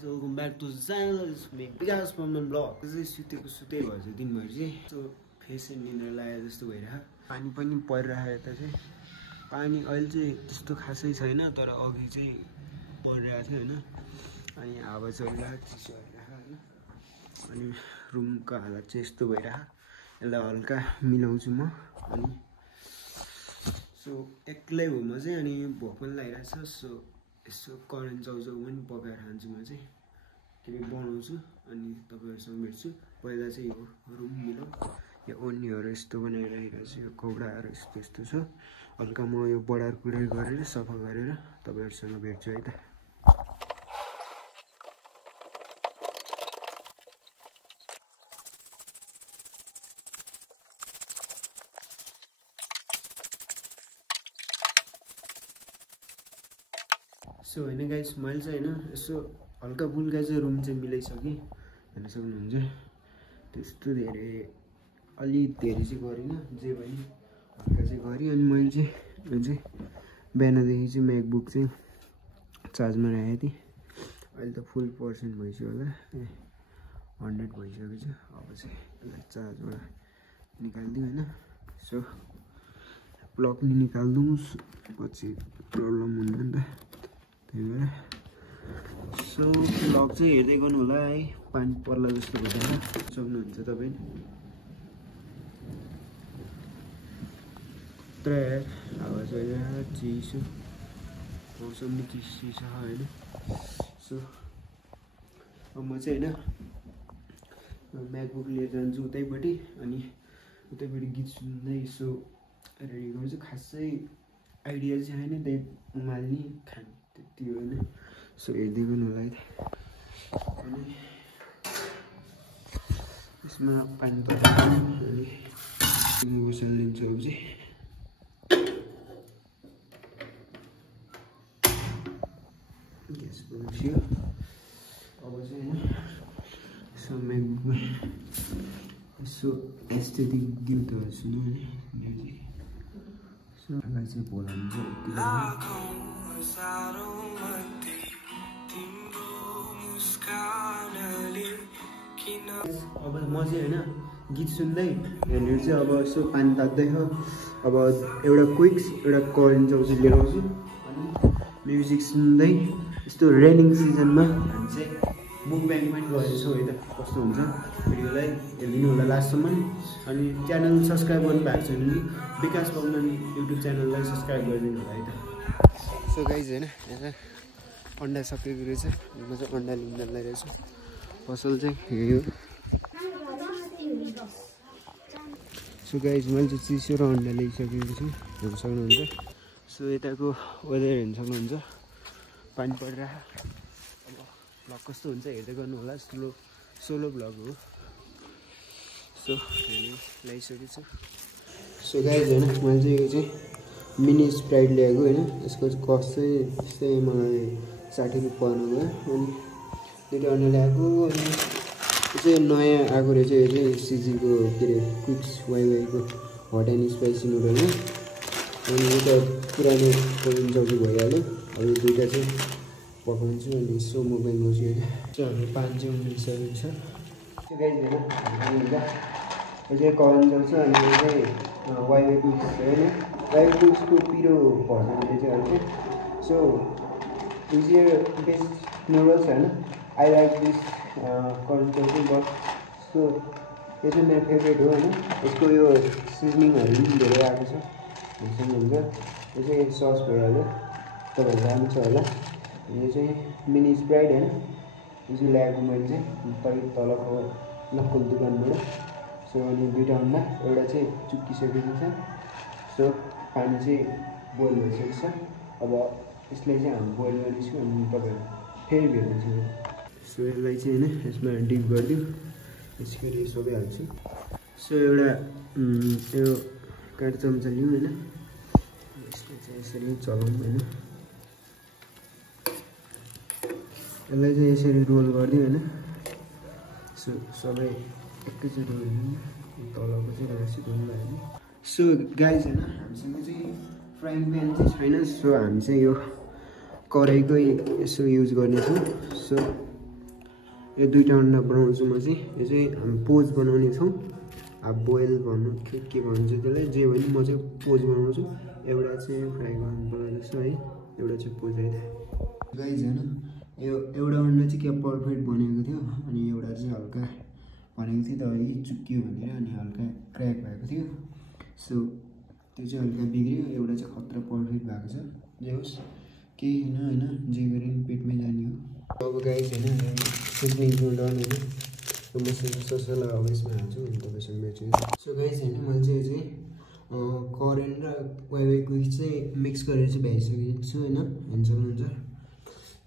guys, welcome back to the channel. It's me Vikas from the vlog. चाहिँ सुतेको सुतै भएछ दिनभरि चाहिँ त्यो फेस निन्द्रा लागेको जस्तो भइरहेको पानी पनि परिरहेको यता चाहिँ पानी अहिले चाहिँ त्यस्तो खासै छैन तर अघि चाहिँ परिरहेको थियो हैन अनि हावा चलिरहेको चिसो भइरहेको हैन अनि रुमको हालत चाहिँ यस्तो भइरहेको यसलाई हल्का मिलाउँछु म अनि सो एक्लै हो म चाहिँ अनि भोक पनि लागिरहेको छ सो यसो करेन्ट चाउचाउ पनि पकाएर खान्छु म चाहिँ केही बनाउँछु अनि तपाईहरुसँग भेट्छु पहिला चाहिँ यो रुम मिलाउ यो ओन्नीहरु यस्तो बनाइरहेको छु यो कौडाहरु यस्तो यस्तो छ हल्का म यो बडार कुरै गरेर सफा गरेर तपाईहरुसँग भेट्छु है त सो हैन गाइस मैले चाहिँ हैन यसो हल्का फुल्का चाहिँ रुम चाहिँ मिलाइसके हेर्न सक्नुहुन्छ त्यस्तो धेरै अलि धेरै चाहिँ गरिन जे पनि हल्का चाहिँ गरि अनि मैले चाहिँ बिहानदेखि चाहिँ म्याकबुक चाहिँ चार्जमा राखेको थिएँ अहिले त फुल पर्सेन्ट भइसक्यो होला 100 भइसकेको छ अब चाहिँ यसलाई चार्जबाट निकाल्दिउँ हैन सो प्लग नि निकाल्दिउँ पछि प्रब्लम हुँदैन नि त सो भ्लग चाहिँ हेर्दै गर्नु होला है पानी पर्ला जस्तो हुँदैन सक्नुहुन्छ तपाईँ तर हावा चलिरहेको चिसो मौसम नि चिसो छ होइन सो अब म चाहिँ होइन म्याकबुक लिएर जान्छु उतैपट्टि अनि उतैपट्टि गीत सुन्दै यसो रेडी गर्छु खासै आइडिया चाहिँ छैन त्यही उमाल्ने खाने त्यति हो हैन सो हेर्दै गर्नु होला है अनि यसमा पानी तताउँछु अनि मुसल लिन्छु अब चाहिँ ग्यास बल्छियो अब चाहिँ हैन यसो म्याकबुकमा यसो एस्थेटिक गीतहरू सुन्नु नि म्युजिक सो मलाई चाहिँ बोलाउनु अब म चाहिँ हैन गीत सुन्दै यहाँनिर चाहिँ अब यसो पानी तात्दैछ अब एउटा क्विक्स एउटा करेन्ट चाउचाउ लिएर आउँछु अनि म्युजिक सुन्दै यस्तो रेनिङ सिजनमा हामी चाहिँ मुभमेन्ट पनि गर्दैछौँ है त कस्तो हुन्छ भिडियोलाई हेरिदिनु होला लास्टसम्म अनि च्यानल सब्सक्राइब गर्नु भएको छैन भने विकास पौडन युट्युब च्यानललाई सब्सक्राइब गरिदिनु होला है त सो गाइज हैन यहाँ अन्डा सकेको रहेछ म चाहिँ अन्डा लिन लागिरहेको छु पसल चाहिँ यही हो सो गाइज मैले चाहिँ चिसो र अन्डा ल्याइसकेको छु हेर्न सक्नुहुन्छ सो यताको वेदर हेर्न सक्नुहुन्छ पानी परिरहेको अब भ्लग कस्तो हुन्छ हेर्दै गर्नु होला सोलो भ्लग हो सो हामीले ल्याइसकेको छु सो गाइज होइन मैले चाहिँ यो चाहिँ मिनी स्प्राइट ल्याएको होइन यसको चाहिँ कस्ट चाहिँ यस्तै मलाई 60 रुपियाँ पर्नु गयो अनि दुईवटा अन्डा ल्याएको अनि यो चाहिँ नयाँ आएको रहेछ यो चाहिँ सिजीको के अरे क्विक्स वाइवाईको हट एन्ड स्पाइसी नुडल हो अनि यो त पुरानो कोरियन चाउचाउ भइहाल्यो अब यो दुईवटा चाहिँ पकाउँछु अनि यसो मोबाइल गर्छु होइन सो हाम्रो पानी चाहिँ उम्लिसकेको छ त्यो गाइज होइन यो चाहिँ करेन्ट चाउचाउ अनि यो चाहिँ वाइवाई क्विक्स होइन वाइवाई क्विक्सको पिरो भर्जन रहेछ अहिले चाहिँ so this is best noodles होइन आई लाइक दिस करेन्ट चाउचाउ बट सो यो चाहिँ मेरो फेभरेट हो होइन यसको यो सिजनिङहरू पनि धेरै आएको छ सक्नुहुन्छ यो चाहिँ सस भइहाल्यो तपाईँहरू राम्रो छ होला यो चाहिँ मिनी स्प्राइट होइन यो चाहिँ ल्याएको मैले चाहिँ तलको लोकल दोकानबाट सो अनि दुईवटा अन्डा एउटा चाहिँ चुक्किसकेको छ सो पानी चाहिँ बोइल भइसकेको छ अब यसलाई चाहिँ हामी बोइल गर्नेछौँ अनि तपाईँहरू फेरि भेट्नेछौँ सो यसलाई चाहिँ होइन यसमा डिप गरिदिउँ यसको सबै हाल्छु सो एउटा यो काठ चम्चा लिउँ होइन यसलाई चाहिँ यसरी चलाउँ होइन यसलाई चाहिँ यसरी रोल गरिदिउँ होइन सो सबै एकैचोटि रोलिदिउँ तलको चाहिँ रासी धुनु होइन सो गाइज होइन हामीसँग चाहिँ फ्राइङ प्यान चाहिँ छैन सो हामी चाहिँ यो कराईकै यसो युज गर्नेछौँ सो यो दुईटा अन्डा बनाउँछु म चाहिँ। यो चाहिँ हामी पोज बनाउने छौँ, हाफ बोइल भन्नु के भन्छ त्यसलाई, जे भने म चाहिँ पोज बनाउँछु। एउटा चाहिँ फ्राई गर्नु पर्दैछ है, एउटा चाहिँ पोज है गाइज होइन। यो एउटा अन्डा चाहिँ क्या पर्फेक्ट बनेको थियो, अनि एउटा चाहिँ हल्का भनेको थियो त चुक्कियो भनेर, अनि हल्का क्र्याक भएको थियो। सो त्यो चाहिँ हल्का बिग्रियो, एउटा चाहिँ खतरा पर्फेक्ट भएको छ। जे होस् केही छैन होइन, जे गरे पनि पेटमै जाने हो। अब गाइज होइन सिजनिङ डन होइन, यो मसला ससला अब यसमा हाल्छु अनि तपाईँसँग बेच्छु। सो गाइज होइन मैले चाहिँ यो चाहिँ करेन र वाइवाई कुइक चाहिँ मिक्स गरेर चाहिँ भ्याइसकेको छु होइन, हेर्न सक्नुहुन्छ।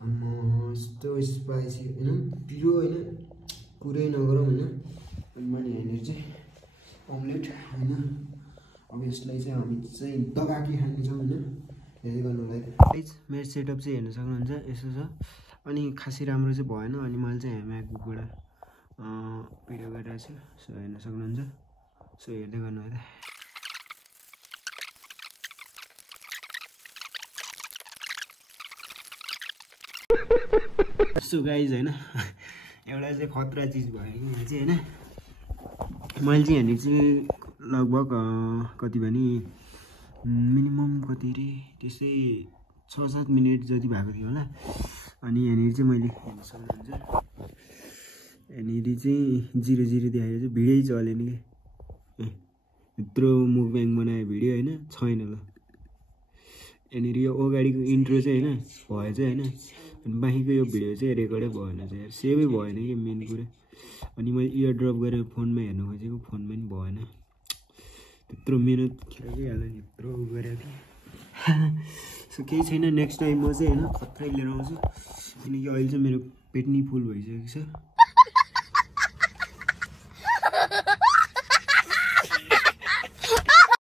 यस्तो स्पाइसी होइन, पिरो होइन, कुरै नगरौँ होइन। अनि मैले यहाँनिर चाहिँ अमलेट होइन, अब यसलाई चाहिँ हामी चाहिँ दबाकी खानेछौँ होइन, हेर्दै गर्नुलाई। मेरो सेटअप चाहिँ हेर्न सक्नुहुन्छ यसो छ, अनि खासै राम्रो चाहिँ भएन, अनि मैले चाहिँ म्याकबुकबाट भिडियो गरिरहेको छु। सो हेर्न सक्नुहुन्छ, सो हेर्दै गर्नु है त। सो गाइज होइन एउटा चाहिँ खतरा चिज भयो कि यहाँ चाहिँ होइन, मैले चाहिँ यहाँनिर चाहिँ लगभग कति भने मिनिमम कति अरे त्यस्तै 6-7 मिनट जति भएको थियो होला। अनि यहाँनिर चाहिँ मैले हेर्न सक्नुहुन्छ यहाँनिर चाहिँ 0 देखाएर चाहिँ भिडियो चलेन कि, यत्रो मुभमेन्ट बनायो भिडियो होइन, छैन ल। यहाँनिर यो अगाडिको इन्ट्रो चाहिँ होइन भएछ होइन, अनि बाँकीको यो भिडियो चाहिँ रेकर्डै भएन चाहिँ, सेभै भएन कि मेन कुरा। अनि मैले इयर ड्रप गरेर फोनमा हेर्न खोजेको, फोनमा पनि भएन। त्यत्रो मिहिनेत खेलेकै हाल्यो नि, यत्रो गरेको थिएँ। सो केही छैन, नेक्स्ट टाइम म चाहिँ होइन खत्रै लिएर आउँछु, किनकि अहिले चाहिँ मेरो पेट नि फुल भइसकेको छ।